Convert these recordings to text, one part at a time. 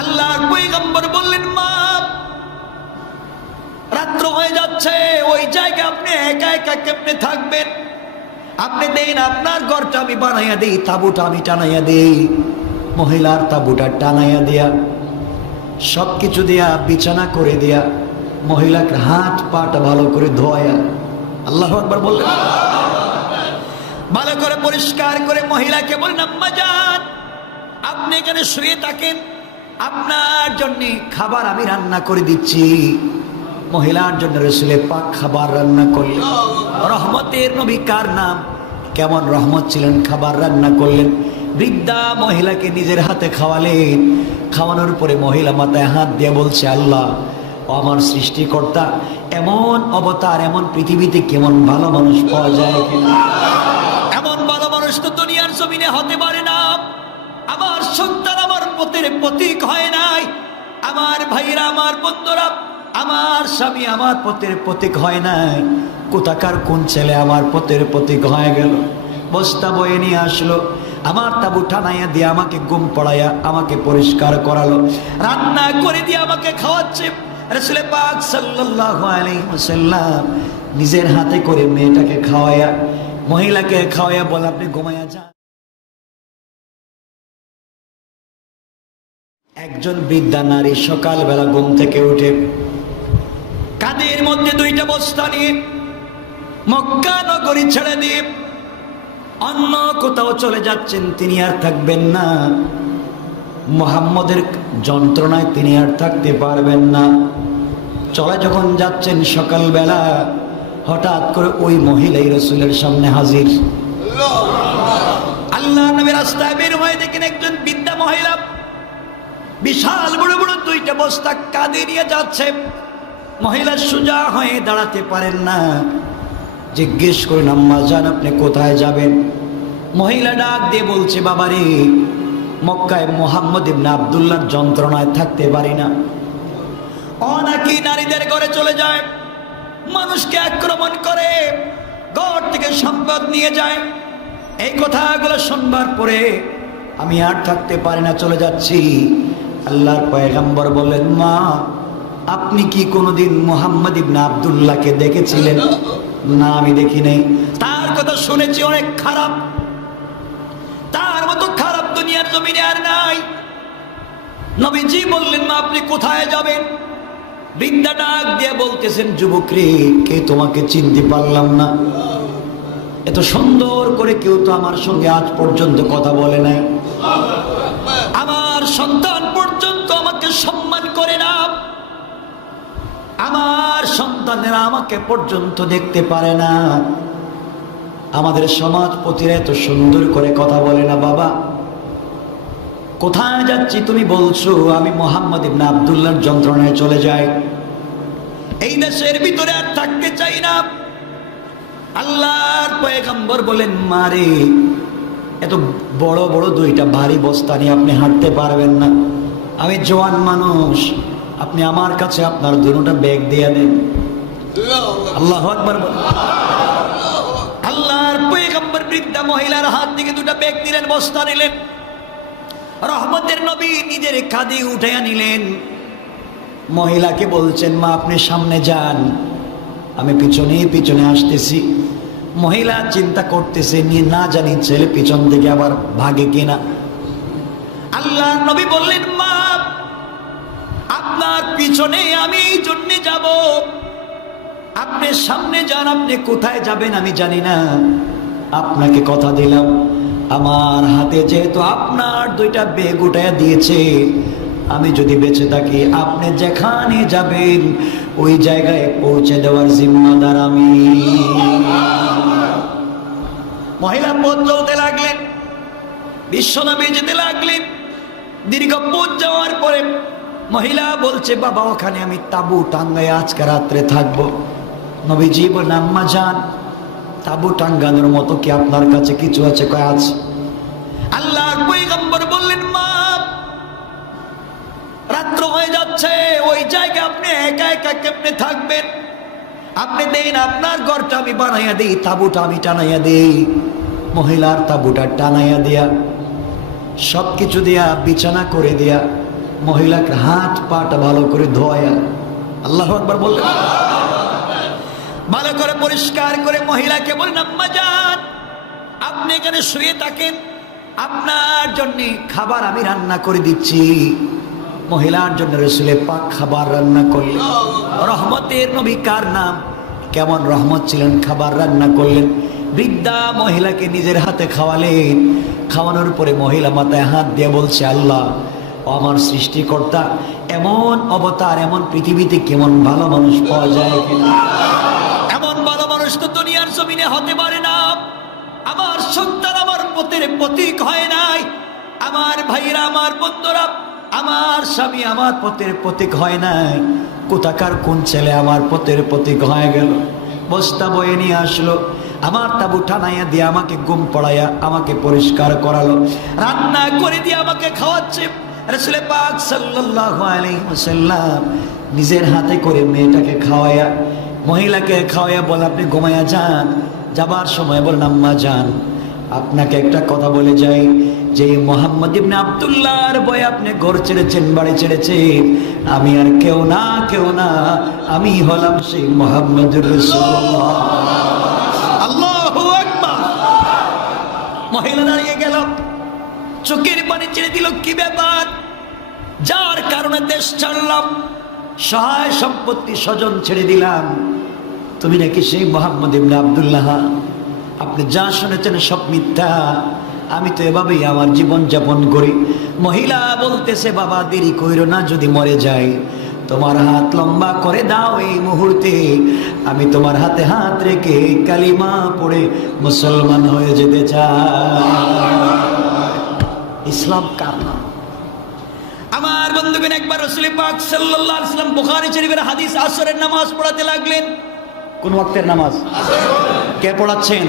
আল্লাহর পয়গম্বর বললেন, মা, রাত্র হয়ে যাচ্ছে, ওই জায়গায় আপনি একা একা কেমনে থাকবেন? আপনি দেন, আপনার ঘরটা আমি বানাইয়া দিই, তাবুটা আমি টানাইয়া দিই, মহিলার তাবুটা টানাইয়া দিয়া সব কিছু দিয়া, বিছানা করে দিয়া, মহিলাকে হাত পাটা ভালো করে ধোয়া আল্লাহ একবার বললেন, ভালো করে পরিষ্কার করে মহিলাকে বলেন আপনি এখানে শুয়ে থাকেন আপনার জন্য খাবার আমি রান্না করে দিচ্ছি। মহিলার জন্য রসুলে পাক খাবার রান্না করলেন। রহমতের নবী কার নাম? কেমন রহমত ছিলেন, খাবার রান্না করলেন। বৃদ্ধা মহিলাকে নিজের হাতে খাওয়ালেন। খাওয়ানোর পরে মহিলা মাথায় হাত দিয়ে বলছে, আল্লাহ আমার সৃষ্টিকর্তা, এমন অবতার, এমন পৃথিবীতে কেমন ভালো মানুষ পাওয়া যায় এমন ভালো মানুষ তো দুনিয়ার জমিনে হতে পারে না। আমার সন্তান আমার পথের প্রতীক হয় নাই। আমার ভাইরা, আমার বন্ধুরা, আমার স্বামী আমার পথের প্রতীক হয় নাই। কোথাকার কোন ছেলে আমার পথের প্রতীক হয়ে গেল? বস্তা বয়ে নিয়ে আসলো। আমার তাবু ঠানাইয়া দিয়ে আমাকে গুম পড়াইয়া আমাকে পরিষ্কার করালো। রান্না করে দিয়ে আমাকে খাওয়াচ্ছে। নিজের হাতে করে মেয়েটাকে খাওয়াইয়া, মহিলাকে খাওয়াইয়া বলে, আপনি ঘুমাইয়া যান। একজন বৃদ্ধা নারী সকালবেলা ঘুম থেকে উঠে কাদের মধ্যে দুইটা বস্তা নিয়ে মক্কা নগরী ছেড়ে দিয়ে অন্য কোথাও চলে যাচ্ছেন, তিনি আর থাকবেন না। মোহাম্মদের যন্ত্রণায় তিনি আর থাকতে পারবেন না। চলে যখন যাচ্ছেন সকালবেলা, হঠাৎ করে ওই মহিলাই রসুলের সামনে হাজির। আল্লাহ নবী রাস্তায় বের হয়ে দেখেন একজন বিদ্যা মহিলা বিশাল বড় বড় দুইটা বস্তা কাঁদে নিয়ে যাচ্ছে। মহিলা সোজা হয়ে দাঁড়াতে পারেন না। জিজ্ঞেস করেন, আম্মা যান আপনি কোথায় যাবেন? মহিলা ডাক দিয়ে বলছে, বাবারে, মক্কায় মোহাম্মদ ইবনে আবদুল্লাহর যন্ত্রণায় থাকতে পারি না। ও নাকি নারীদের ঘরে চলে যায়, মানুষকে আক্রমণ করে, ঘর থেকে সম্পদ নিয়ে যায়। এই কথাগুলো শুনবার পরে আমি আর থাকতে পারি না, চলে যাচ্ছি। আল্লাহর পয়গম্বর বললেন মা, আপনি কি কোনোদিন মোহাম্মদ ইবনে আবদুল্লাহকে দেখেছিলেন? না, আমি দেখি নাই। তার কথা শুনেছি, অনেক খারাপ। তার মতো খারাপ দুনিয়ার জমিনে আর নাই। নবীজি বললেন, মা, আপনি কোথায় যাবেন? বৃন্দা ডাক দিয়ে বলতেছেন, যুবক রে, কে তোমাকে চিনতে পারলাম না। এত সুন্দর করে কেউ তো আমার সঙ্গে আজ পর্যন্ত কথা বলে নাই। আমার সন্তান পর্যন্ত আমাকে সম্মান করে না আমার সন্তানেরা আমাকে পর্যন্ত দেখতে পারে না। আমাদের সমাজপতিরা এত সুন্দর করে কথা বলে না, বাবা। কোথায় যাচ্ছি তুমি বলছো? আমি মোহাম্মদ ইবনা আবদুল্লাহর যন্ত্রণায় চলে যাই। এই দেশের ভিতরে আর থাকতে চাই না। আল্লাহর পয়গম্বর বলেন মারে এত বড় বড় দুইটা ভারী বস্তা নিয়ে আপনি হাঁটতে পারবেন না। আমি জোয়ান মানুষ আপনি আমার কাছে আপনার দুটা ব্যাগ দিয়ে দেন। আল্লাহ আকবার। আল্লাহর বৃদ্ধা মহিলার হাত থেকে দুটা ব্যাগ দিলেন বস্তা নিলেন। রহমতের নবী নিজের কাঁধে উঠাইয়া নিলেন। মহিলাকে বলছেন, মা, আপনি সামনে যান। আমি পিছনে পিছনে আসতেছি। মহিলা চিন্তা করতেছে, নিয়ে না জানি ছেলে পিছন থেকে আবার ভাগে কিনা? আল্লাহ নবী বললেন, মা পিছনে আমি এই জন্যে যাব। আপনি সামনে যান, আপনি কোথায় যাবেন আমি জানি না। আপনাকে কথা দিলাম, আমার হাতে যেহেতু আপনার দুইটা বেগ উঠাইয়া দিয়েছে, আমি যদি বেঁচে থাকি, আপনি যেখানে যাবেন, ওই জায়গায় পৌঁছে দেওয়ার জিম্মাদার আমি। মহিলা পথ চলতে লাগলেন বিশ্বনবী যেতে লাগলেন, দীর্ঘ পথ যাওয়ার পরে মহিলা বলছে, বাবা, ওখানে আমি তাবু টাঙ্গায় আজকে রাত্রে থাকব। নবীজি বলেন আম্মা যান, তাবু টাঙ্গানোর মতো কি আপনার কাছে কিছু আছে? কয়, আছে। আল্লাহর পয়গম্বর বললেন, মা, রাত্র হয়ে যাচ্ছে, ওই জায়গায় আপনি একা একা কেমনে থাকবেন? আপনি দেন, আপনার ঘরটা আমি বানাইয়া দিই, তাবুটা আমি টানাইয়া দিই। মহিলার তাবুটা টানাইয়া দিয়া সব কিছু দিয়া, বিছানা করে দিয়া মহিলাকে হাত, পাটা ভালো করে ধোয়া। আল্লাহ একবার বললেন। ভালো করে পরিষ্কার করে মহিলাকে বলেন আপনি এখানে শুয়ে থাকেন, আপনার জন্য খাবার আমি রান্না করে দিচ্ছি। মহিলার জন্য রসুলে পাক খাবার রান্না করলেন। রহমতের নবী কার নাম? কেমন রহমত ছিলেন, খাবার রান্না করলেন। বৃদ্ধা মহিলাকে নিজের হাতে খাওয়ালেন। খাওয়ানোর পরে মহিলা মাথায় হাত দিয়ে বলছে, আল্লাহ আমার সৃষ্টিকর্তা, এমন অবতার, এমন পৃথিবীতে কেমন ভালো মানুষ পাওয়া যায় কিনা? এমন ভালো মানুষ তো দুনিয়ার জমিনে হতে পারে না। আমার সন্তান আমার পথের প্রতীক হয় নাই। আমার ভাইরা, আমার বন্ধুরা, আমার স্বামী আমার পথের প্রতীক হয় নাই। কোথাকার কোন ছেলে আমার পথের প্রতীক হয়ে গেল? বস্তা বয়ে নিয়ে আসলো। আমার তাবু ঠানাইয়া দিয়ে আমাকে গুম পড়াইয়া আমাকে পরিষ্কার করালো। রান্না করে দিয়ে আমাকে খাওয়াচ্ছে। রসুলে পাক সাল্লাল্লাহু আলাইহি ওয়াসাল্লাম নিজের হাতে করে মেয়েটাকে খাওয়াইয়া মহিলাকে খাওয়াইয়া বলে, আপনি ঘুমাইয়া যান, যাবার সময় বলেন আম্মা, যান। আপনাকে একটা কথা বলে যাই, যে মোহাম্মদ ইবনে আব্দুল্লাহর বয় আপনি ঘর ছেড়েছেন, বাড়ি ছেড়েছেন, আমি আর কেউ না কেউ না, আমি হলাম সেই আকবার। মহিলা দাঁড়িয়ে গেল, চোখের পানি ছেড়ে দিল, কি ব্যাপার? যার কারণে দেশ ছাড়লাম, সহায় সম্পত্তি স্বজন ছেড়ে দিলাম। তুমি নাকি সেই মোহাম্মদ ইবনে আব্দুল্লাহ? আপনি যা শুনেছেন সব মিথ্যা। আমি তো এভাবেই আমার জীবন যাপন করি। মহিলা বলতেছে, বাবা, দেরি কইরো না, যদি মরে যাই। তোমার হাত লম্বা করে দাও এই মুহূর্তে। আমি তোমার হাতে হাত রেখে কালিমা পড়ে মুসলমান হয়ে যেতে চাই। ইসলাম কার নাম? আমার বন্ধুগণ, একবার রসুল পাক সাল্লাম বুখারী শরীফের হাদিস আসরের নামাজ পড়াতে লাগলেন। কোন ওয়াক্তের নামাজ? কে পড়াচ্ছেন?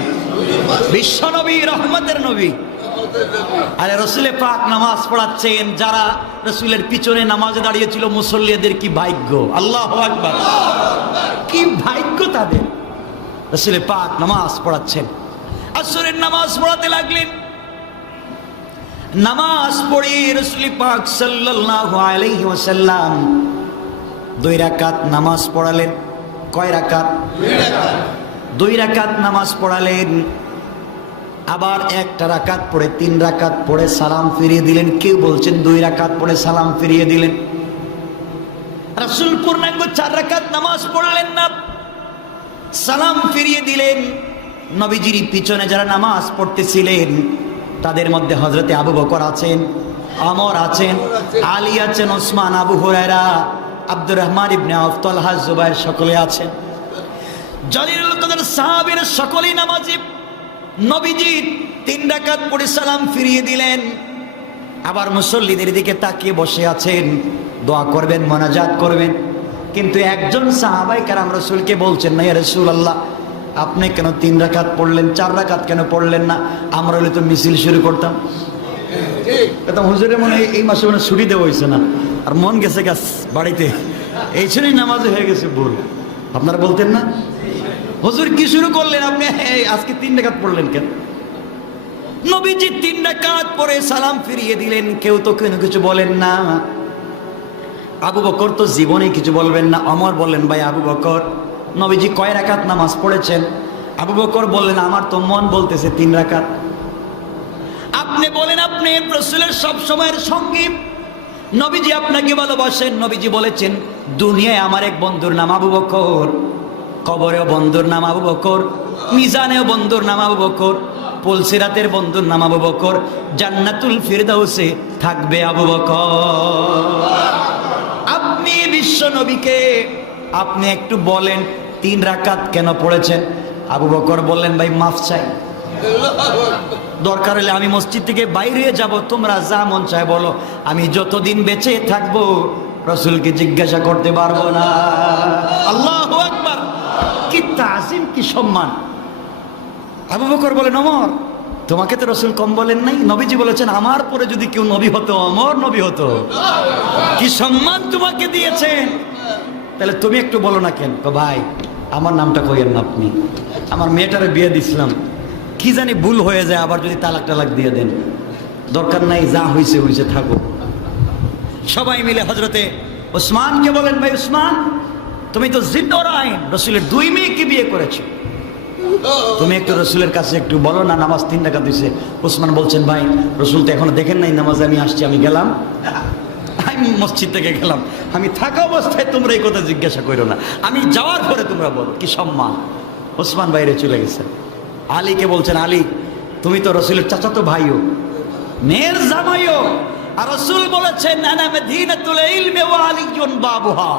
বিশ্ব নবী, রহমতের নবী। আরে রসুলে পাক নামাজ পড়াচ্ছেন, যারা রসুলের পিছনে নামাজে দাঁড়িয়েছিল, মুসল্লিদের কি ভাগ্য? আল্লাহ আকবার। কি ভাগ্য তাদের? রসুলে পাক নামাজ পড়াচ্ছেন। আসরের নামাজ পড়াতে লাগলেন। নামাজ পড়ে রসুল পাক সাল্লাল্লাহু আলাইহি ওয়াসাল্লাম দুই রাকাত নামাজ পড়ালেন। কয় রাকাত? দুই রাকাত। নামাজ পড়ালেন। আবার একটা রাকাত পড়ে তিন রাকাত পড়ে সালাম ফিরিয়ে দিলেন। কেউ বলছেন দুই রাকাত পড়ে সালাম ফিরিয়ে দিলেন। রাসূল পূর্ণাঙ্গ চার রাকাত নামাজ পড়লেন না। সালাম ফিরিয়ে দিলেন। নবীজির পিছনে যারা নামাজ পড়তেছিলেন তাদের মধ্যে হজরতে আবু বকর আছেন আমর আছেন, আলী আছেন, ওসমান, আবু হুরায়রা, আব্দুর রহমান ইবনে আউফ, তালহা, জুবাইর সকলে আছেন। জলিলুল কদর সাহাবীর সকলেই নামাজি। নবীজি তিন রাকাত পড়ে সালাম ফিরিয়ে দিলেন। আবার মুসল্লিদের দিকে তাকিয়ে বসে আছেন। দোয়া করবেন, মোনাজাত করবেন। কিন্তু একজন সাহাবাই কারাম রসুলকে বলছেন না রসুল আল্লাহ আপনি কেন তিন রাকাত পড়লেন, চার রাকাত কেন পড়লেন না? আমরা হলে তো মিছিল শুরু করতাম। এটা হুজুরের মনে এই মাসে মনে ছুটি দেওয়া হয়েছে না। আর মন গেছে গাছ বাড়িতে। এই জন্যই নামাজে হয়ে গেছে, ভুল। আপনারা বলতেন না? হুজুর, কি শুরু করলেন আপনি? আজকে তিন রাকাত পড়লেন কেন? নবীজি তিন রাকাত পরে সালাম ফিরিয়ে দিলেন, কেউ তো কেন কিছু বলেন না। আবু বকর তো জীবনে কিছু বলবেন না। অমর বললেন, ভাই আবু বকর নবীজি কয় রাকাত নামাজ পড়েছেন? আবু বকর বললেন, আমার তো মন বলতেছে তিন রাকাত। আপনি বলেন, আপনি রসুলের সব সময়ের সঙ্গী। নবীজি আপনাকে ভালোবাসেন। নবীজি বলেছেন, দুনিয়ায় আমার এক বন্ধুর নাম আবু বকর, কবরেও বন্ধুর নাম আবু বকর, মিজানেও বন্ধুর নাম আবু বকর, পুলসিরাতের বন্ধুর নাম আবু বকর, জান্নাতুল ফিরদাউসে থাকবে আবু বকর। আপনি বিশ্ব নবীকে, আপনি একটু বলেন তিন রাকাত কেন পড়েছেন? আবু বকর বললেন, ভাই, মাফ চাই। দরকার হলে আমি মসজিদ থেকে বাইরে যাব। তোমরা যা মন চায় বলো। আমি যতদিন বেঁচে থাকব, রসুলকে জিজ্ঞাসা করতে পারব না। আল্লাহ একবার কি তাজিম, কি সম্মান। আবু বকর বলেন, অমর, তোমাকে তো রসুল কম বলেন নাই। নবীজি বলেছেন, আমার পরে যদি কেউ নবী হতো, অমর নবী হতো। কি সম্মান তোমাকে দিয়েছেন? তাহলে তুমি একটু বলো না কেন? ভাই আমার নামটা কইয়েন না আপনি। আমার মেয়েটারে বিয়ে দিছিলাম। কি জানি ভুল হয়ে যায়, আবার যদি তালাক টালাক দিয়ে দেন। দরকার নাই, যা হয়েছে হয়েছে থাকো সবাই মিলে হজরতে ওসমানকে বলেন, ভাই ওসমান, তুমি তো জিন্নর আইন, রসুলের দুই মেয়েকে বিয়ে করেছ। তুমি একটু রসুলের কাছে একটু বলো না, নামাজ তিন টাকা দিছে ওসমান বলছেন, ভাই, রসুল তো এখনও দেখেন নাই নামাজ, আমি আসছি, আমি গেলাম। আমি মসজিদ থেকে গেলাম। আমি থাকা অবস্থায় তোমরা এই কথা জিজ্ঞাসা করো না। আমি যাওয়ার পরে তোমরা বলো, কি সম্মান? ওসমান বাইরে চলে গেছে। আলীকে বলছেন, আলী, তুমি তো রসুলের চাচাতো ভাইও, মেয়ের জামাইও। আর রসুল বলেছেন বাবুহা।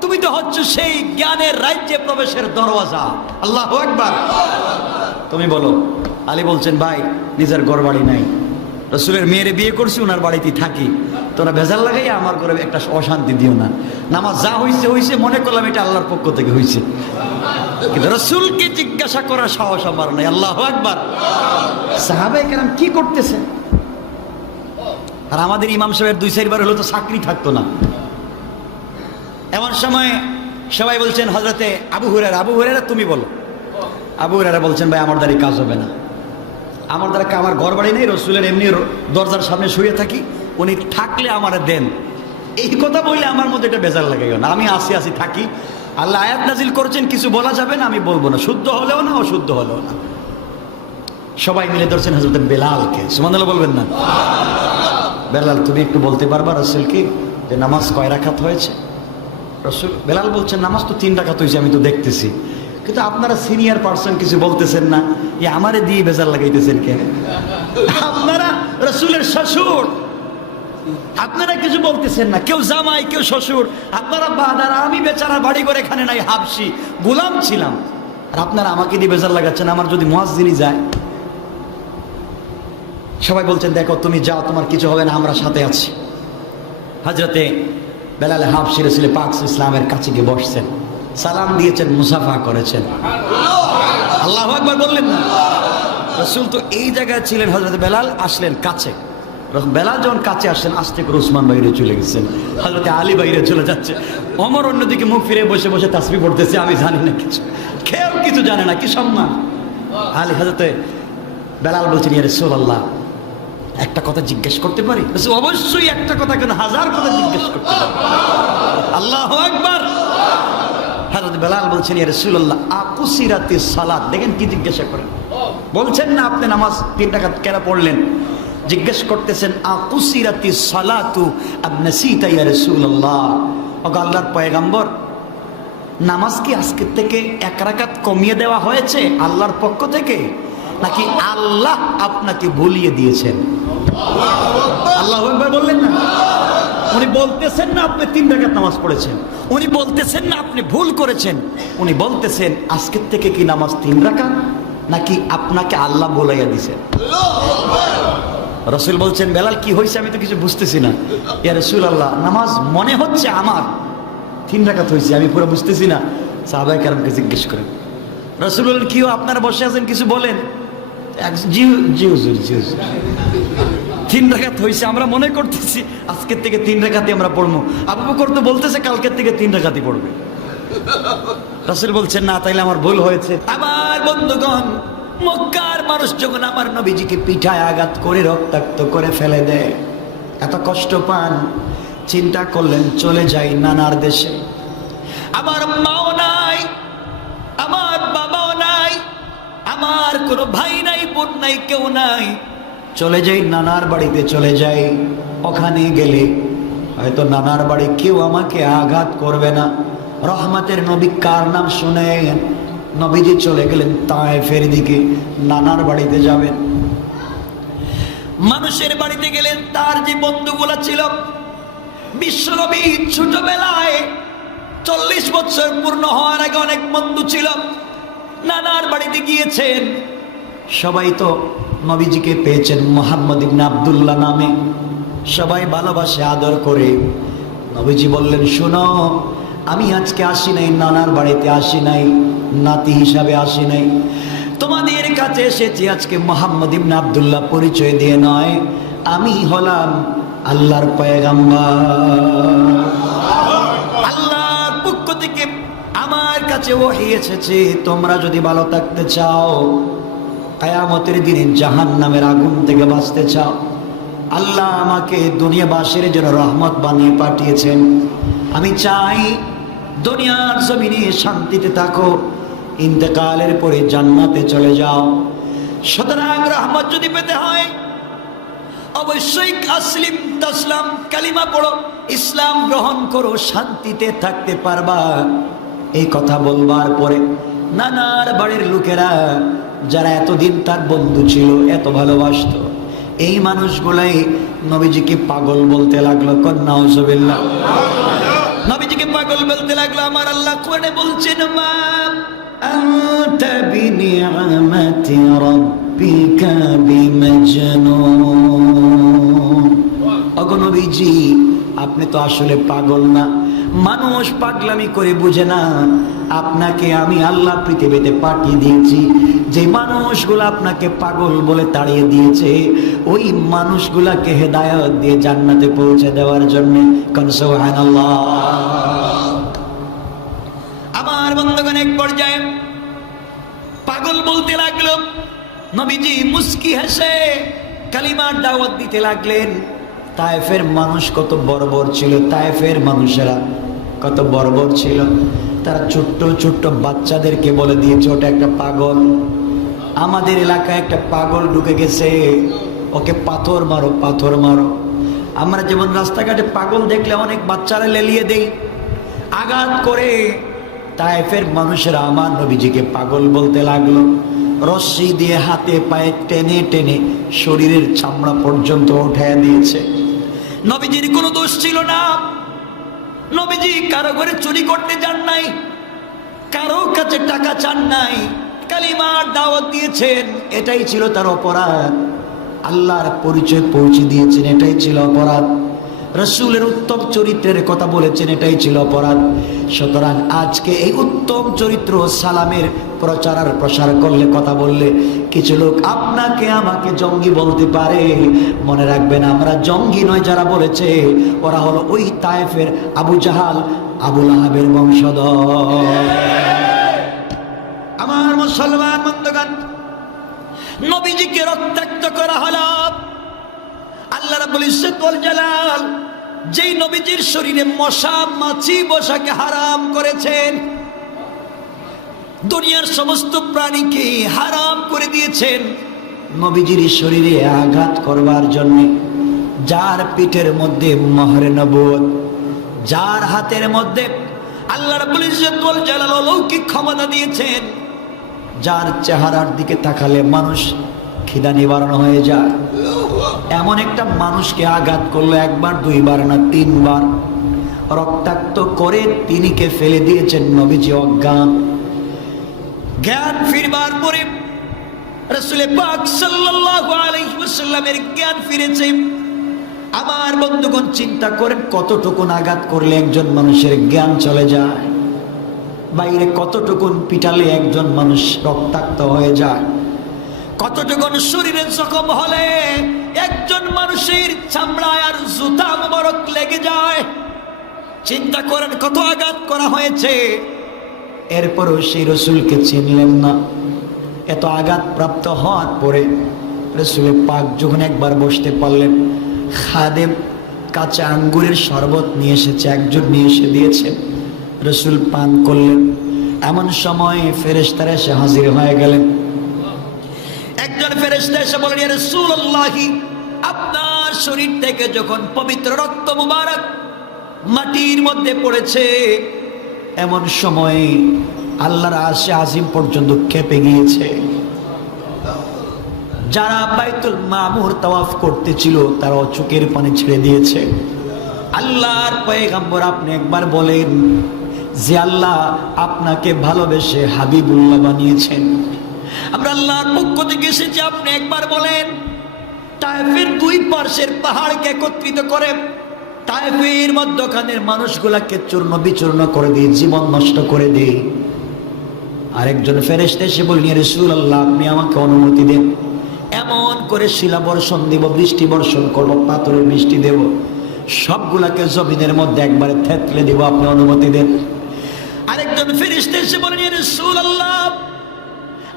তুমি তো হচ্ছে সেই জ্ঞানের রাজ্যে প্রবেশের দরওয়াজা। আল্লাহ একবার তুমি বলো, আলী বলছেন, ভাই, নিজের ঘর বাড়ি নাই। রসুলের মেয়েরে বিয়ে করছি ওনার বাড়িতে থাকি। তোরা ভেজাল লাগাই আমার করে একটা অশান্তি দিও না। নামাজ যা হইছে হইছে, মনে করলাম এটা আল্লাহর পক্ষ থেকে হইছে। কিন্তু রসুলকে জিজ্ঞাসা করার সাহস আমার নাই। আল্লাহ একবার সাহাবাই কেরাম কি করতেছে? আর আমাদের ইমাম সাহেবের দুই চারবার হলো তো চাকরি থাকতো না। এমন সময় সবাই বলছেন হজরতে আবু হুরেরা আবু হুরেরা তুমি বলো। আবু হুরারা বলছেন, ভাই, আমার দ্বারা কাজ হবে না। আমার দ্বারা আমার ঘর বাড়ি নেই? রসুলের এমনি দরজার সামনে শুয়ে থাকি? উনি থাকলে আমার দেন। এই কথা বললে আমার মধ্যে এটা বেজার লাগে না আমি আসি আসি, থাকি। আল্লাহ আয়াত নাজিল করছেন, কিছু বলা যাবে না, আমি বলব না। শুদ্ধ হলেও না, অশুদ্ধ হলেও না। সবাই মিলে ধরছেন হজরত বেলালকে। সুমান বলবেন না? বেলাল, তুমি একটু বলতে পারবা রসুলকে যে নামাজ কয় রাখাত হয়েছে? রসুল, বেলাল বলছেন, নামাজ তো তিন রাখাত হয়েছে, আমি তো দেখতেছি। কিন্তু আপনারা সিনিয়র পার্সন কিছু বলতেছেন না, এ আমারে দিয়ে বেজার লাগাইতেছেন কেন আপনারা রসুলের শ্বশুর। আপনারা কিছু বলতেছেন না, কেউ জামাই, কেউ শ্বশুর। আপনারা বাদার আমি বেচারা বাড়ি করে এখানে নাই, হাফসি। গোলাম ছিলাম। আর আপনারা আমাকে দিয়ে বেজার লাগাচ্ছেন, আমার যদি মহাজিনী যায়। সবাই বলছেন, দেখো, তুমি যাও, তোমার কিছু হবে না, আমরা সাথে আছি। হাজরতে বেলালে হাফ সিরেছিলে পাকস ইসলামের কাছে গিয়ে বসছেন। সালাম দিয়েছেন, মুসাফা করেছেন। আল্লাহ একবার বললেন না রসুল তো এই জায়গায় ছিলেন হজরত বেলাল আসলেন কাছে। বেলাল যখন কাছে আসছেন আস্তে করে উসমান বাইরে চলে গেছেন হজরতে আলী বাইরে চলে যাচ্ছে। অমর অন্যদিকে মুখ ফিরে বসে বসে তাসবি পড়তেছে, আমি জানি না কিছু। কেউ কিছু জানে না, কি সম্মান। আলী হজরতে বেলাল বলছেন ইয়ে রসুল আল্লাহ একটা কথা জিজ্ঞেস করতে পারি? অবশ্যই একটা কথা কেন হাজার কথা জিজ্ঞেস করতে পারি। আল্লাহ একবার হাজরত বেলাল বলছেন, ইয়া রাসূলুল্লাহ, আকুসিরাতি সালাত। দেখেন কি জিজ্ঞাসা করেন। বলছেন না, আপনি নামাজ তিন টাকা কেন পড়লেন? জিজ্ঞেস করতেছেন, আকুসিরাতি সালাতু আবনাসিতা রাসূলুল্লাহ। ওগো আল্লাহর পয়গাম্বর, নামাজ কি আজকের থেকে এক রাকাত কমিয়ে দেওয়া হয়েছে আল্লাহর পক্ষ থেকে, নাকি আল্লাহ আপনাকে ভুলিয়ে দিয়েছেন? আল্লাহ বললেন না? উনি বলতেছেন না আপনি তিন রাকাত নামাজ পড়েছেন। উনি বলতেছেন না আপনি ভুল করেছেন। উনি বলতেছেন, আজকের থেকে কি নামাজ তিন রাকাত? নাকি আপনাকে আল্লাহ বলাইয়া দিছেন রসুল বলছেন, বেলাল, কি হয়েছে? আমি তো কিছু বুঝতেছি না। ইয়া রসুল আল্লাহ নামাজ মনে হচ্ছে আমার। তিন রাকাত হয়েছে, আমি পুরো বুঝতেছি না। সাহাবাই কারণকে জিজ্ঞেস করেন রসুল বলেন কি আপনারা বসে আছেন? কিছু বলেন? এক- জি তিন রেখাত হয়েছে আমরা মনে করতেছি, আজকের থেকে তিন রাকাতি আমরা পড়ব। আবু বকর বলতেছে, কালকের থেকে তিন রাকাতি পড়বে। রাসুল বলছেন, না, তাইলে আমার ভুল হয়েছে। আমার বন্ধুগণ, মক্কার মানুষ যখন আমার নবীজিকে পিঠায় আঘাত করে, রক্তাক্ত করে ফেলে দেয়, এত কষ্ট পান, চিন্তা করলেন, চলে যাই নানার দেশে। আমার মাও নাই, আমার বাবাও নাই, আমার কোনো ভাই নাই, বোন নাই, কেউ নাই। চলে যাই, নানার বাড়িতে চলে যাই। ওখানে গেলে হয়তো নানার বাড়ি কেউ আমাকে আঘাত করবে না। রহমতের নবী কার নাম শুনেন? নবীজি চলে গেলেন তায়েফের দিকে, নানার বাড়িতে যাবেন। মানুষের বাড়িতে গেলেন তার যে বন্ধুগুলা ছিল। বিশ্বনবী ছোটবেলায় চল্লিশ বছর পূর্ণ হওয়ার আগে অনেক বন্ধু ছিল। নানার বাড়িতে গিয়েছেন। সবাই তো নবীজিকে পেয়েছেন মোহাম্মদ ইবনে আবদুল্লাহ নামে। সবাই ভালোবাসে, আদর করে। নবীজি বললেন, শোনো, আমি আজকে আসি নাই, নানার বাড়িতে আসি নাই, নাতি হিসাবে আসি নাই। তোমাদের কাছে এসেছি আজকে মোহাম্মদ ইবনে আবদুল্লাহ, পরিচয় দিয়ে নয়, আমি হলাম আল্লাহর পয়গাম্বার। আল্লাহর পক্ষ থেকে আমার কাছে ওহি এসেছে, তোমরা যদি ভালো থাকতে চাও কায়ামতের দিনে জাহান নামের আগুন থেকে বাঁচতে চাও। আল্লাহ আমাকে দুনিয়াবাসীর জন্য রহমত বানিয়ে পাঠিয়েছেন। আমি চাই দুনিয়ার জমিনে শান্তিতে থাকো, ইন্তেকালের পরে জান্নাতে চলে যাও। সুতরাং রহমত যদি পেতে হয়, অবশ্যই আসলিম তাসলাম, কালিমা পড়ো, ইসলাম গ্রহণ করো, শান্তিতে থাকতে পারবা। এই কথা বলবার পরে নানার বাড়ির লোকেরা যারা এতদিন তার বন্ধু ছিল এত ভালোবাসতো এই মানুষগুলাই নবীজিকে পাগল বলতে লাগলো কন্যা হজবিল্লা নবীজিকে পাগল বলতে লাগলো আমার আল্লাহ কোরআনে বলছেন মা أنت بنعمة ربك بمجنون অগনবীজি আপনি তো আসলে পাগল না মানুষ পাগলামি করে বুঝে না। আপনাকে আমি আল্লাহ পৃথিবীতে পাঠিয়ে দিয়েছি। যে মানুষগুলো আপনাকে পাগল বলে তাড়িয়ে দিয়েছে, ওই মানুষগুলাকে হেদায়ত দিয়ে জান্নাতে পৌঁছে দেওয়ার জন্য আমার বন্ধুগণ, এক পর্যায়ে পাগল বলতে লাগল, নবীজি মুস্কি হেসে কালিমার দাওয়াত দিতে লাগলেন। তায়েফের মানুষ কত বড় বড় ছিল, তায়েফের মানুষেরা। কত বর্বর ছিল। তারা ছোট্ট ছোট্ট বাচ্চাদেরকে বলে দিয়েছে, ওটা একটা পাগল। আমাদের এলাকায় একটা পাগল ঢুকে গেছে। ওকে পাথর মারো পাথর মারো। আমরা যেমন রাস্তাঘাটে পাগল দেখলে অনেক বাচ্চারা লেলিয়ে দেই। আঘাত করে তায়েফের মানুষেরা আমার নবীজিকে পাগল বলতে লাগল। রশ্মি দিয়ে হাতে পায়ে টেনে টেনে শরীরের চামড়া পর্যন্ত উঠায় দিয়েছে। নবীজির কোনো দোষ ছিল না। নবীজি কারও ঘরে চুরি করতে যান নাই, কারও কাছে টাকা চান নাই, কালিমার দাওয়াত দিয়েছেন, এটাই ছিল তার অপরাধ। আল্লাহর পরিচয় পৌঁছে দিয়েছেন, এটাই ছিল অপরাধ। রসুলের উত্তম চরিত্রের কথা বলেছেন, এটাই ছিল অপরাধ। সুতরাং আজকে এই উত্তম চরিত্র সালামের প্রচার আর প্রসার করলে, কথা বললে কিছু লোক আপনাকে আমাকে জঙ্গি বলতে পারে। মনে রাখবেন, আমরা জঙ্গি নয় যারা বলেছে, ওরা হলো ওই তায়েফের আবু জাহাল আবুল আহাবের বংশধর। আমার মুসলমান বন্ধুগণ, নবীজিকে রক্তাক্ত করা হলো। আল্লাহ রাব্বুল ইজ্জত ওয়াল জালাল যেই নবীজির শরীরে মশা, মাছি, বসাকে হারাম করেছেন দুনিয়ার সমস্ত প্রাণীকে হারাম করে দিয়েছেন নবীজির শরীরে আঘাত করবার জন্য। যার পিঠের মধ্যে মহরে নবুয়ত, যার হাতের মধ্যে আল্লাহ রাব্বুল ইজ্জত ওয়াল জালাল অলৌকিক ক্ষমতা দিয়েছেন, যার চেহারার দিকে তাকালে মানুষ খিদা নিবারণ হয়ে যায়। এমন একটা মানুষকে আঘাত করল একবার, দুইবার না তিনবার। রক্তাক্ত করে তিনিকে ফেলে দিয়েছেন নবীজি অজ্ঞান। জ্ঞান ফিরবার পরে রসুলে পাক ওয়াসাল্লামের জ্ঞান ফিরেছে। আমার বন্ধুগণ, চিন্তা করেন কতটুকুন আঘাত করলে একজন মানুষের জ্ঞান চলে যায়? বাইরে কতটুকুন পিটালে একজন মানুষ রক্তাক্ত হয়ে যায়? কতটুকুন শরীরে জখম হলে একজন মানুষের চামড়ায় আর জুতা মোবারক লেগে যায়? চিন্তা করেন কত আঘাত করা হয়েছে? এরপরও সেই রসুলকে চিনলেন না। এত আঘাত প্রাপ্ত হওয়ার পরে রসুলের পাক যখন একবার বসতে পারলেন, খাদেম কাঁচা আঙ্গুরের শরবত নিয়ে এসেছে একজন নিয়ে এসে দিয়েছে। রসুল পান করলেন। এমন সময় ফেরেশতারা এসে হাজির হয়ে গেলেন। একজন ফেরেশতা এসে বলেন রাসূলুল্লাহি, আপনার শরীর থেকে যখন পবিত্র রক্ত মুবারক মাটির মধ্যে পড়েছে এমন সময় আল্লাহর আশে আজিম পর্যন্ত কেঁপে গিয়েছে। যারা বাইতুল মামুর তাওয়াফ করতেছিল তারা চোখের পানি ছেড়ে দিয়েছে। আল্লাহর পয়গাম্বর আপনি একবার বলেন যে, আল্লাহ আপনাকে ভালোবেসে হাবিবুল্লাহ বানিয়েছেন। আমরা আল্লাহর পক্ষ থেকে এসেছি, আপনি একবার বলেন তাইফের দুই পার্শ্বের পাহাড়কে একত্রিত করে তাইফের মধ্যখানের মানুষগুলাকে চূর্ণ বিচূর্ণ করে দিয়ে জীবন নষ্ট করে দিয়ে আরেকজন ফেরেস্তে এসে বললেন রসুল আল্লাহ আপনি আমাকে অনুমতি দেন। এমন করে শিলা বর্ষণ দিব, বৃষ্টি বর্ষণ করব, পাথরের বৃষ্টি দেব। সবগুলাকে জমিনের মধ্যে একবারে থেতলে দিব, আপনি অনুমতি দেন। আরেকজন ফেরিস্তে এসে বলেন রসুল আল্লাহ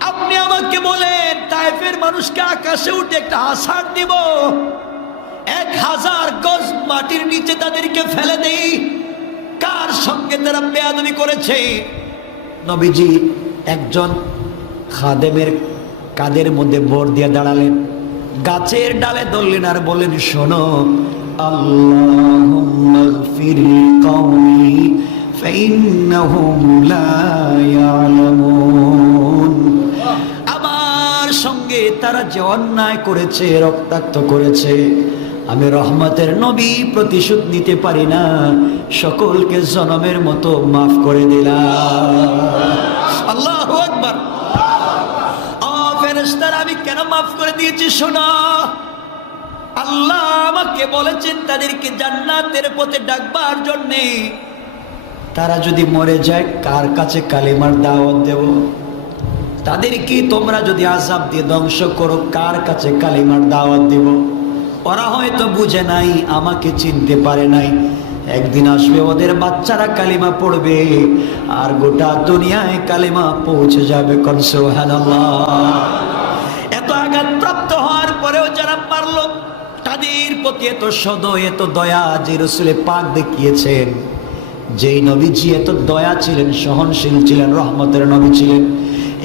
আপনি আমাকে বলেন, তাইফের মানুষকে আকাশে উঠে একটা আষাঢ় দিব। এক হাজার গজ মাটির নিচে তাদেরকে ফেলে দেই। কার সঙ্গে তারা বেয়াদবি করেছে? নবীজি একজন খাদেমের কাদের মধ্যে ভোর দিয়ে দাঁড়ালেন। গাছের ডালে ধরলেন আর বলেন শোনো আমার সঙ্গে তারা যে অন্যায় করেছে, রক্তাক্ত করেছে আমি রহমতের নবী প্রতিশোধ নিতে পারি না। সকলকে জনমের মতো মাফ করে দিলাম। আল্লাহ আমি কেন মাফ করে দিয়েছি শোনো। আল্লাহ আমাকে বলেছেন তাদেরকে জান্নাতের পথে ডাকবার জন্যে। তারা যদি মরে যায়, কার কাছে কালিমার দাওয়াত দেব? তাদেরকে তোমরা যদি আজাব দিয়ে ধ্বংস করো, কার কাছে কালিমার দাওয়াত দেব? ওরা হয়তো বুঝে নাই, আমাকে চিনতে পারে নাই। একদিন আসবে ওদের বাচ্চারা কালিমা পড়বে, আর গোটা দুনিয়ায় কালিমা পৌঁছে যাবে কনসোহানাল্লাহ এত আঘাত প্রাপ্ত হওয়ার পরেও যারা পারল, তাদের প্রতি এত সদয় এত দয়া যে রসুলে পাক দেখিয়েছেন, যেই নবীজি এত দয়া ছিলেন, সহনশীল ছিলেন, রহমতের নবী ছিলেন,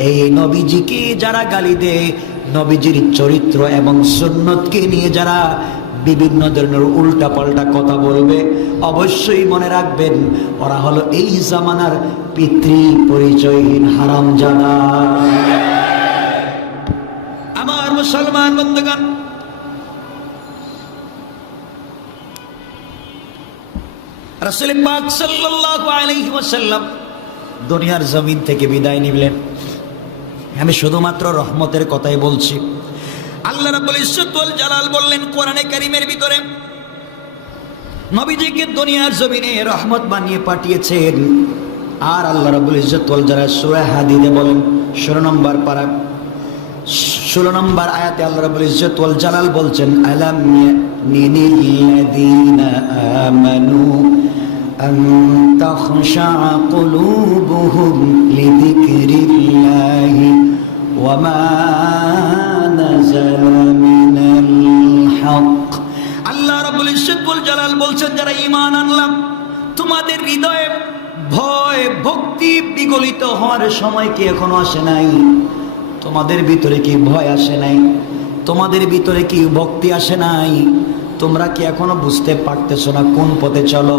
এই নবীজিকে যারা গালি দেয় নবীজির চরিত্র এবং সুন্নতকে নিয়ে যারা বিভিন্ন ধরনের উল্টা পাল্টা কথা বলবে, অবশ্যই মনে রাখবেন, ওরা হলো এই জামানার পিতৃ পরিচয়হীন হারাম জানা আমার মুসলমান বন্ধুগণ সাল্লাল্লাহু আলাইহি ওয়াসাল্লাম দুনিয়ার জমিন থেকে বিদায় নিলেন। আমি শুধুমাত্র রহমতের কথাই বলছি। আল্লাহ রাব্বুল ইজ্জত ওয়াল জালাল বললেন কোরআনে কারীমের ভিতরে, নবীজিকে দুনিয়ার জমিনে রহমত বানিয়ে পাঠিয়েছেন। আর আল্লাহ রাব্বুল ইজ্জত ওয়াল জালাল সূরা হাদিদে বলেন 16 নম্বর পারা, ষোলো নম্বর আয়াতে আল্লাহ রাব্বুল ইজ্জত ওয়াল জালাল বলছেন, আলাম ইয়ানিল্লাযীনা আমানু আন তাখশা কুলুবুহুম লিযিকরিল্লাহি ওয়া মা নাযালা মিনাল হক আল্লাহ রাব্বুল ইজ্জত ওয়াল জালাল বলছেন, যারা ঈমান আনলাম, তোমাদের হৃদয়ে ভয়, ভক্তি বিগলিত হওয়ার সময় কি এখনও আসে নাই? তোমাদের ভিতরে কি ভয় আসে নাই? তোমাদের ভিতরে কি ভক্তি আসে নাই? তোমরা কি এখনও বুঝতে পারতেছো না কোন পথে চলো?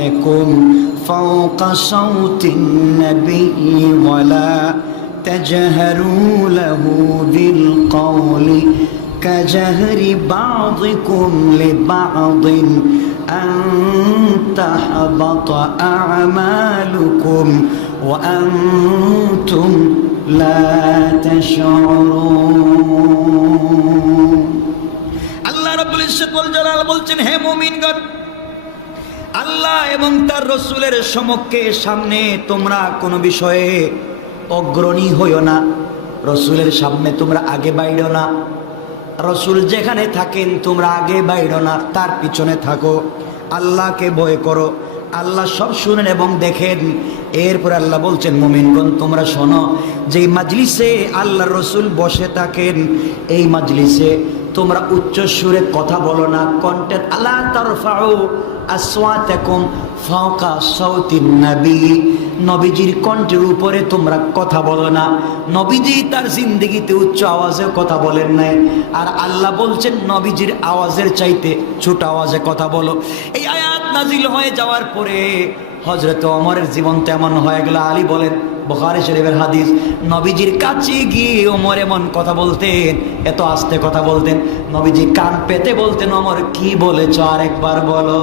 أصواتكم فوق صوت النبي ولا تجهروا له بالقول كجهر بعضكم لبعض أن تحبط أعمالكم وأنتم لا تشعرون আল্লাহ রাব্বুল ইজ্জত ওয়াল জালাল বলছেন হে মুমিনগণ আল্লাহ এবং তার রসুলের সমক্ষে সামনে তোমরা কোনো বিষয়ে অগ্রণী হইও না। রসুলের সামনে তোমরা আগে বাইরো না। রসুল যেখানে থাকেন, তোমরা আগে বাইরো না, তার পিছনে থাকো। আল্লাহকে ভয় করো। আল্লাহ সব শুনেন এবং দেখেন। এরপর আল্লাহ বলছেন, মোমিনগণ, তোমরা শোনো, যেই মাজলিসে আল্লাহ রসুল বসে থাকেন, এই মাজলিসে তোমরা উচ্চ সুরে কথা বলো না। কন্টেন্ট আল্লাহ তারফাও নবী। নবীজির কণ্ঠের উপরে তোমরা কথা বলো না। নবীজি তার উচ্চ কথা বলেন নাই। আর আল্লাহ বলছেন, নবীজির আওয়াজের চাইতে ছোট আওয়াজে কথা বলো। এই আয়াত নাজিল হয়ে যাওয়ার পরে হজরত অমরের জীবন তেমন হয়ে গেল। আলী বলেন বখারি শরীফের হাদিস নবীজির কাছে গিয়ে ওমর এমন কথা বলতেন এত আস্তে কথা বলতেন নবীজি কান পেতে বলতেন ওমর কি বলেছ আরেকবার বলো।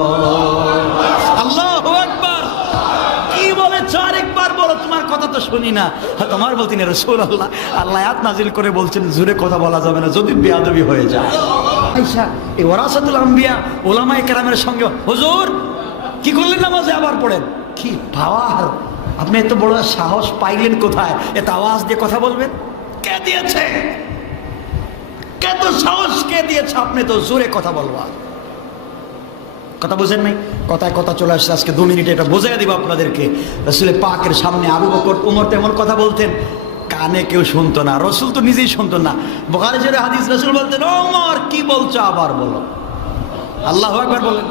আল্লাহ আকবার! কি বলেছ কথা তো শুনি না। হ্যাঁ, তোমার করে বলছেন কথা বলা যাবে না যদি হয়ে যায়। এই সঙ্গে হুজুর কি আবার পড়েন। কি পাওয়ার! আপনি এত বড় সাহস পাইলেন কোথায়? এত আওয়াজ দিয়ে কথা বলবেন? কে দিয়েছে? কে তো সাহস কে দিয়েছে? আপনি তো জোরে কথা বলবা। কথা বুঝেন নাই? কথায় কথা চলে আসছে। আজকে দু মিনিটে এটা বোঝাই দিব আপনাদেরকে। রসুলের পাকের সামনে আবু বকর, উমর তেমন কথা বলতেন, কানে কেউ শুনতো না। রসুল তো নিজেই শুনতো না। বোখারি জোরে হাদিস রসুল বলতেন ওমর কি বলছো আবার বলো? আল্লাহ একবার বলেন।